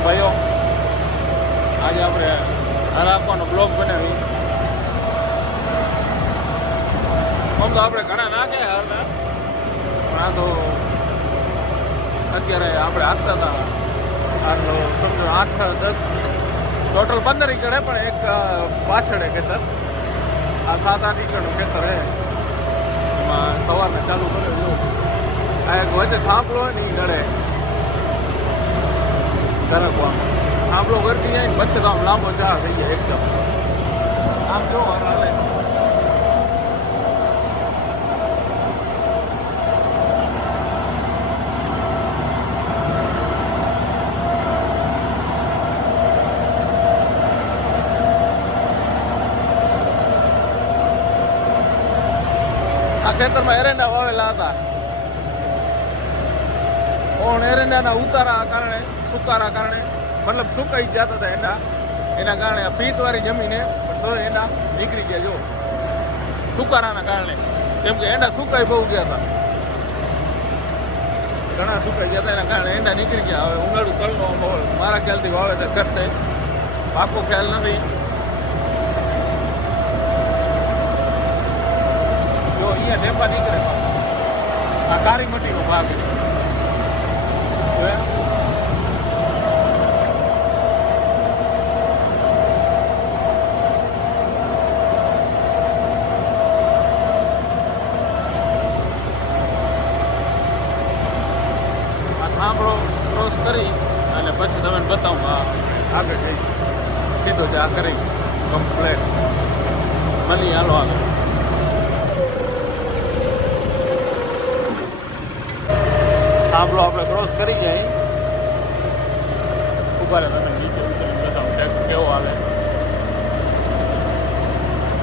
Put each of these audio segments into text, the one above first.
રામ ભાઈઓ, આજે આપણે હરાપાનો બ્લોગ બનાવી. આમ તો આપણે ઘણા ના ગયા હાલના, પણ આ તો અત્યારે આપણે હાંકતા હતા. આટલો સમજો 8-10 ટોટલ 15 એકડ હે, પણ એક પાછળ હે ખેતર. આ 7-8 એકડનું ખેતર હે. એમાં સવારને ચાલુ કર્યો. આ એક વચ્ચે થાંભલો હોય ને એ ગળે ધરકવામાં થાંભલો કરતી જાય ને પછી તો આમ લાંબો ચા થઈ જાય એકદમ. આમ જો હાલે આ ખેતરમાં એરંડા વાવેલા હતા. પણ એરંડાના ઉતારા કારણે સુકારા કારણે મતલબ સુકાઈ જતા હતા એના કારણે આ પીટવાળી જમીને પણ તો એના નીકળી ગયા. જો સુકારાના કારણે, કેમ કે એંડા સુકાઈ બહુ ગયા હતા, ઘણા સુકાઈ ગયા હતા. એના કારણે એંડા નીકળી ગયા. હવે ઉનાળુ તલનો મારા ખ્યાલથી વાવેતર કરશે, પાકો ખ્યાલ નથી. જો અહીંયા ટેમ્પા નીકળે, આ કાળી મટીનો ભાગ છે. થાંભલો ક્રોસ કરી અને પછી તમે બતાવું આગળ જઈ સીધો જ આ કરી કમ્પ્લેટ મળી હાલો આગળ. થાંભલો આપણે ક્રોસ કરી જાય ઉભા રહે, તમે નીચે ઉતરીને બતાવું ટ્રેક્ટર કેવો હાલે.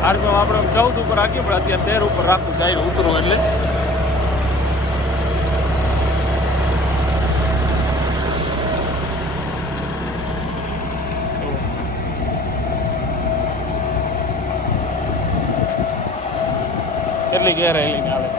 આર્મી આપણે 14 ઉપર રાખીએ, પણ અત્યારે 13 ઉપર રાખવું જાય ઉતરો એટલે. કેટલી ગેરાઈ લઈને આવે.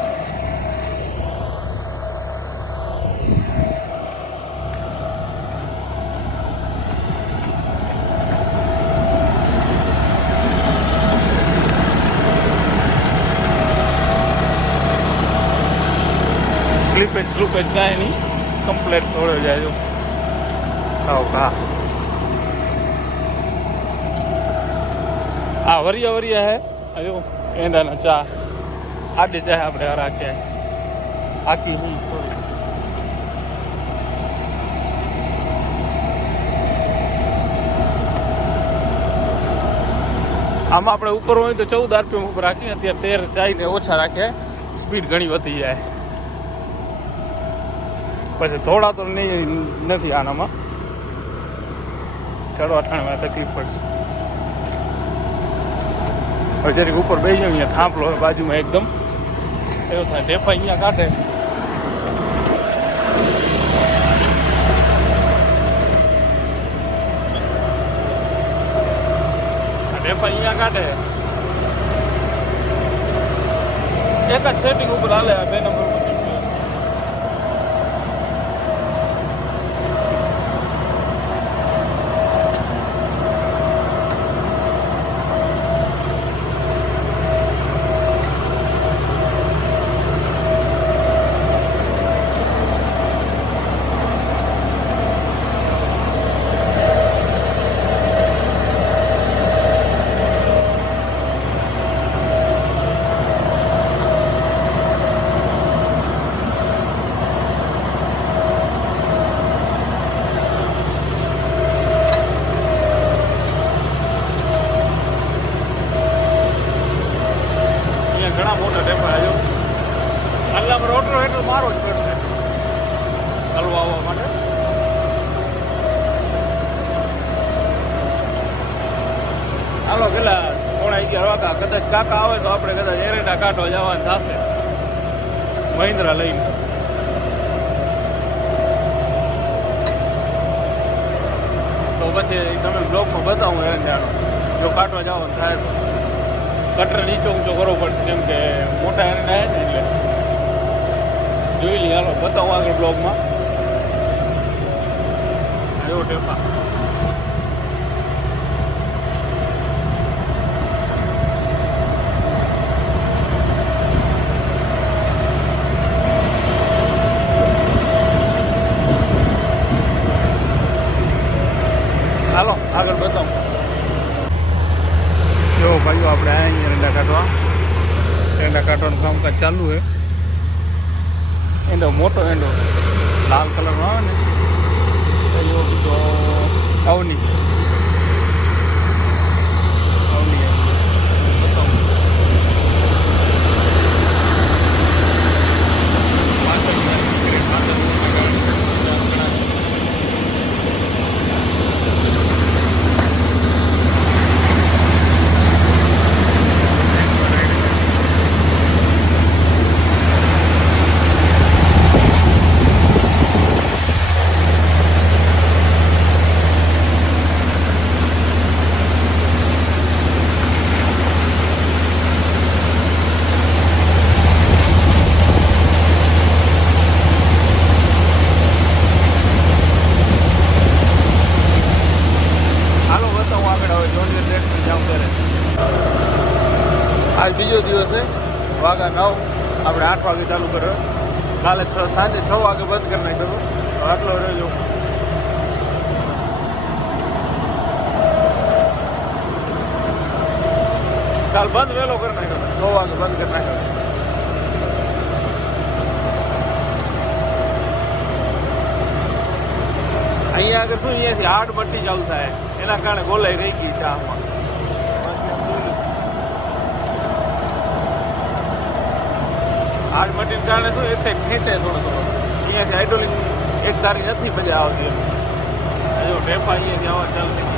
સ્લીપેજ કાંઈ નહીં, કમ્પ્લેટ તોડ્યો જાય. જો ખાઓ ઘા હા વરિયા હે. જો એંડાના ચા આડી ચા આપણે રાખ્યા આખી હું થોડી. આમાં આપણે ઉપર હોય તો 14 RPM ઉપર રાખીએ. અત્યારે 13 ચાઈને ઓછા રાખ્યા, સ્પીડ ઘણી વધી જાય. પછી થોડા તો નથી આનામાં, ચડવા ઠાણમાં તકલીફ પડશે. હવે જરીક ઉપર બેસી જાવ, અહીંયા થાંભલો બાજુમાં એકદમ એવું થાય. ટેપા અહીંયા કાઢે, ટેપા અહીંયા કાઢે. એક જ સેટિંગ ઉપર હાલે આ 2 નંબર ઉપર. ઘણા મોટા ટેપા આવ્યો. આટલામાં રોટલો એટલો મારો જ પડશે હલવા આવવા માટે. હાલો પેલા 11:30 વાગ્યા કદાચ કાકા આવે તો આપણે કદાચ એરંડા કાઢવા જવાનું થશે મહિન્દ્રા લઈને. તો પછી તમે બ્લોગમાં બતાવું એરંડાનો, જો કાઢવા જવાનું થાય તો. કટર નીચો ઊંચો કરવો પડશે, કેમ કે મોટા એરંડા છે ને, એટલે જોઈ લઈએ. હાલો બતાવું આગળ બ્લોગમાં. એવો ટેપા. હાલો આગળ બતાવું. જો ભાઈઓ આપણે અહીંયા એંડા કાઢવાનું કામકાજ ચાલુ છે. એંડો મોટો એંડો લાલ કલરનો આવે ને એવો બીજો અવની આજ બીજો દિવસ છે. વાગા 9 આપણે 8 વાગે ચાલુ કર્યો. કાલે સાંજે 6 વાગે બંધ કરી નાખ્યો. આટલો રહેજો. કાલ બંધ વહેલો કરી નાખ્યો. 6 વાગે બંધ કરી નાખ્યો. અહીંયા આગળ શું અહીંયાથી હાડ મટ્ટી ચાલુ થાય એના કારણે ગોલાઈ રહી ગઈ ચામાં. હાડ મટીને કારણે શું એક સાઈડ ખેંચે થોડો અહીંયાથી હાઇડ્રોલિક એક તારી નથી મજા આવતી. જો ટેપા અહીંયાથી આવવા ચાલુ થઈ ગયા.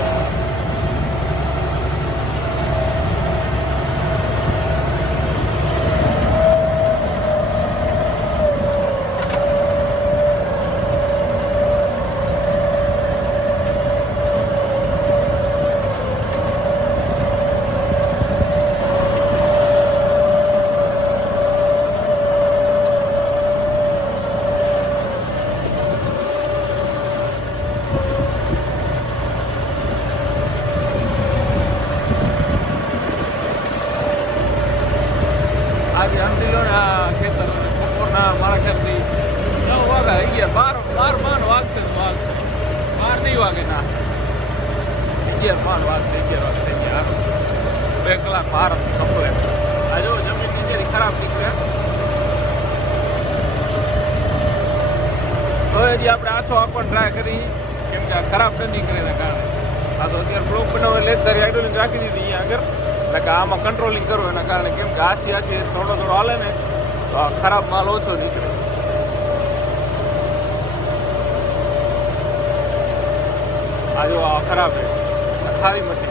આજે સમજી લો ને આ ખેતર બપોરના મારા ખ્યાલથી 9 વાગ્યા 11 માન વાગશે 12 નહીં વાગે ના 11 માન વાગશે 11 વાગે થઈ ગયા. 2 કલાક બહાર કમ્પ્લેટ. આ જો જમીન નીચેથી ખરાબ નીકળે તો હજી આપણે આછો આપવાનો ટ્રાય કરી કેમ કે આ ખરાબ ન નીકળે એના કારણે. આ તો અત્યારે બ્લોક બનાવવા લેત તારી હાઇડ્રોલિક રાખી દીધી અહીંયા આગળ. એટલે કે આમાં કંટ્રોલિંગ કરવું એના કારણે કેમ કે આછી થોડો હાલે ને તો આ ખરાબ માલ ઓછો નીકળે. આ જો આ ખરાબ છે ખારી મટી.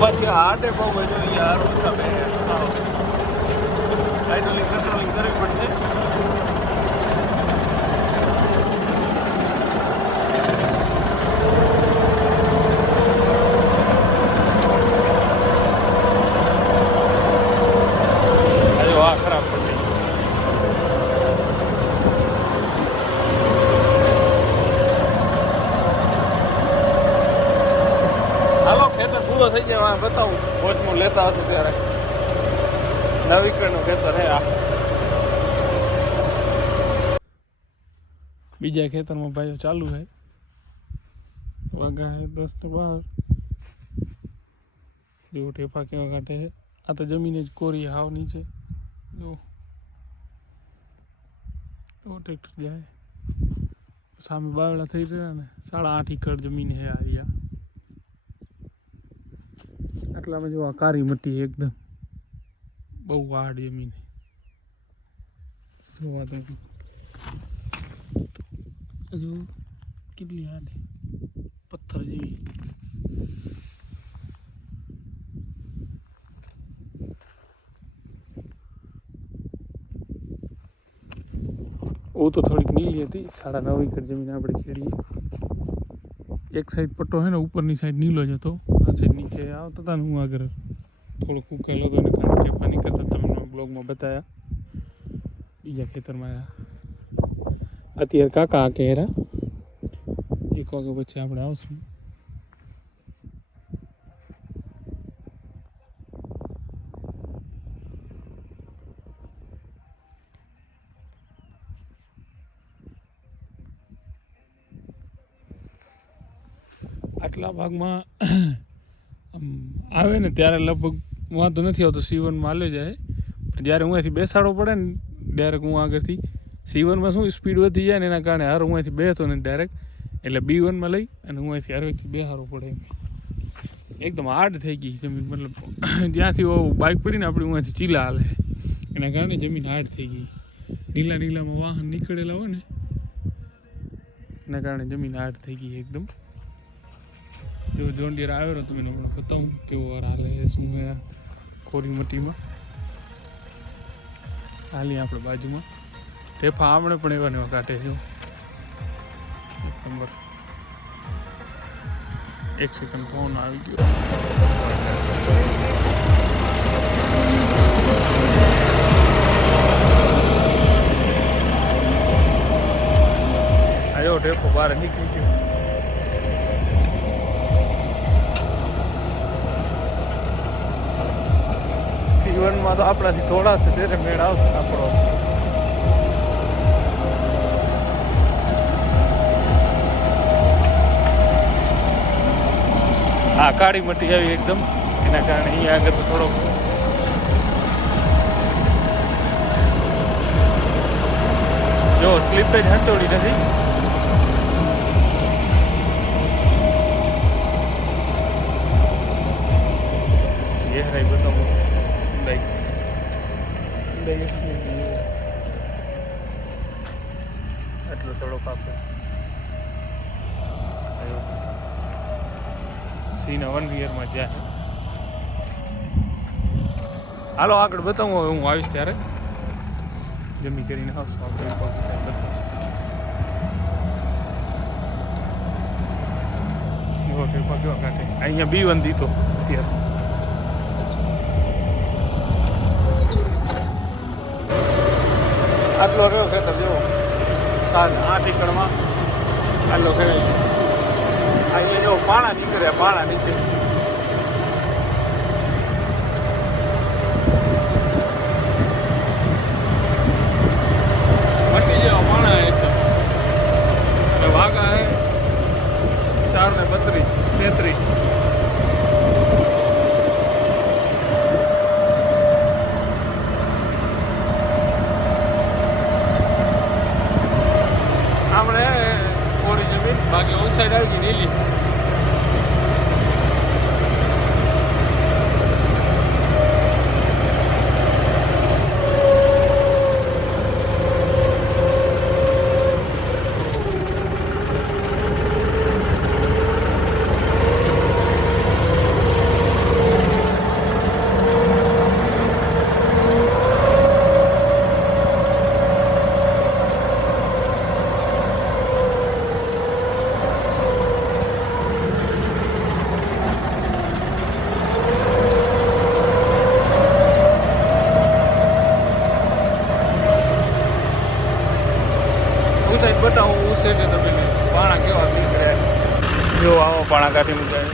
પછી હાર્ટે બહુ બધું યાર ઓછા બે હાઇડ્રોલિક કંટ્રોલિંગ કરવી પડશે. હજુ આ ખરાબ પડી. હાલો ખેતર પૂરો થઈ જાય બતાવું વોચમાં લેતા હશે ત્યારે. નવીકરણનું ખેતર હે આ. બીજા ખેતરમાં ભાઈઓ ચાલુ છે. વાગા હે 10 તો 12. જો ટેપા કેવા કાઢે છે. આ તો જમીન જ કોરી હાવ નીચે. જો ટ્રેક્ટર જાય સામે બાવડા થઈ રહ્યા ને 8.5 એકર જમીન હે આ. આટલામાં જો આ કારી મટી એકદમ બહુ હાર્ડ જમીન જોવા તો હજુ કેટલી હાર્ડ પથ્થર જેવી. वो तो थोड़ी नीली थी. 9.5 एकड़ जमीन આપણે ખેડીએ. એક સાઈડ પટ્ટો હે ને ઉપરની સાઈડ નીલો જ હતો. આ સાઈડ નીચે આવતા હતા ને હું આગળ થોડો ફૂંકાયેલો હતો ને કારણ કે પાણી કરતા તમને બ્લોગમાં બતાવ્યા. બીજા ખેતરમાં અત્યારે કાકા આ કહેરા 1 વાગ્યા પછી આપણે આવશું. આટલા ભાગમાં આવે ને ત્યારે લગભગ વાંધો નથી આવતો. C1માં હાલ્યો જાય. જ્યારે હું અહીંથી બેસાડવો પડે ને ડાયરેક્ટ હું આગળથી C1માં શું સ્પીડ વધી જાય ને એના કારણે હાર હું અહીંથી બેસતો ને ડાયરેક્ટ એટલે B1માં લઈ અને હું અહીંથી હરવેકથી બેસાડવું પડે. એકદમ હાર્ડ થઈ ગઈ જમીન. મતલબ જ્યાંથી બાઇક પડીને આપણી હું અહીંથી ચીલા હાલે એના કારણે જમીન હાર્ડ થઈ ગઈ. નીલામાં વાહન નીકળેલા હોય ને એના કારણે જમીન હાર્ડ થઈ ગઈ એકદમ. જો જોન ડીયર આવ્યો તો મને પણ બતાવું કેવો વાર હાલે શું હે કોરી મટીમાં હાલી આપણે બાજુમાં ટેફા આપણે પણ એવા ને એવા કાઢે છે. નંબર 1 સેકન્ડ ફોન આવી ગયો. આવ્યો ટેફો બહાર નીકળી ગયો. C1માં તો આપણાથી થોડા છે ત્યારે મેળ આવશે આપણો. હા કાળી મટી આવી એકદમ એના કારણે અહીંયા આગળ તો થોડોક જો સ્લીપેજ હંચોડી નથી. ગેહરાઈ બતાવું એટલો થોડોક આપણે C1 વીયરમાં જ્યાં હાલો આગળ બતાવું. હવે હું આવીશ ત્યારે જમી કરીને આવશું આપણે. કેવા કાંઠે અહીંયા B1 દીધો અત્યારે. આટલો રહ્યો ખેતર જેવો 7-8 એકડમાં આટલો ખેડી. અહીંયા જો પાણા નીકળે પાણા નીચે મટી જેવા પાણા એકદમ. વાઘા હે 4 ને 32-33. બાકી ઓન સાઈડ આવી ગઈ નીલી. સાઈડ બતાવું હું છે કે તમે પાણા કેવા નીકળ્યા. જો આવો પાણા કાઢી મૂકાય.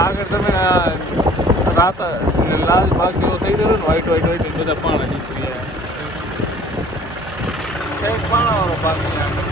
આગળ તમે રાત લાલ ભાગ જેવો થઈ રહ્યો ને વ્હાઈટ બધા પાણા નીકળી જાય. પાણા વાળો ભાગ નહીં આગળ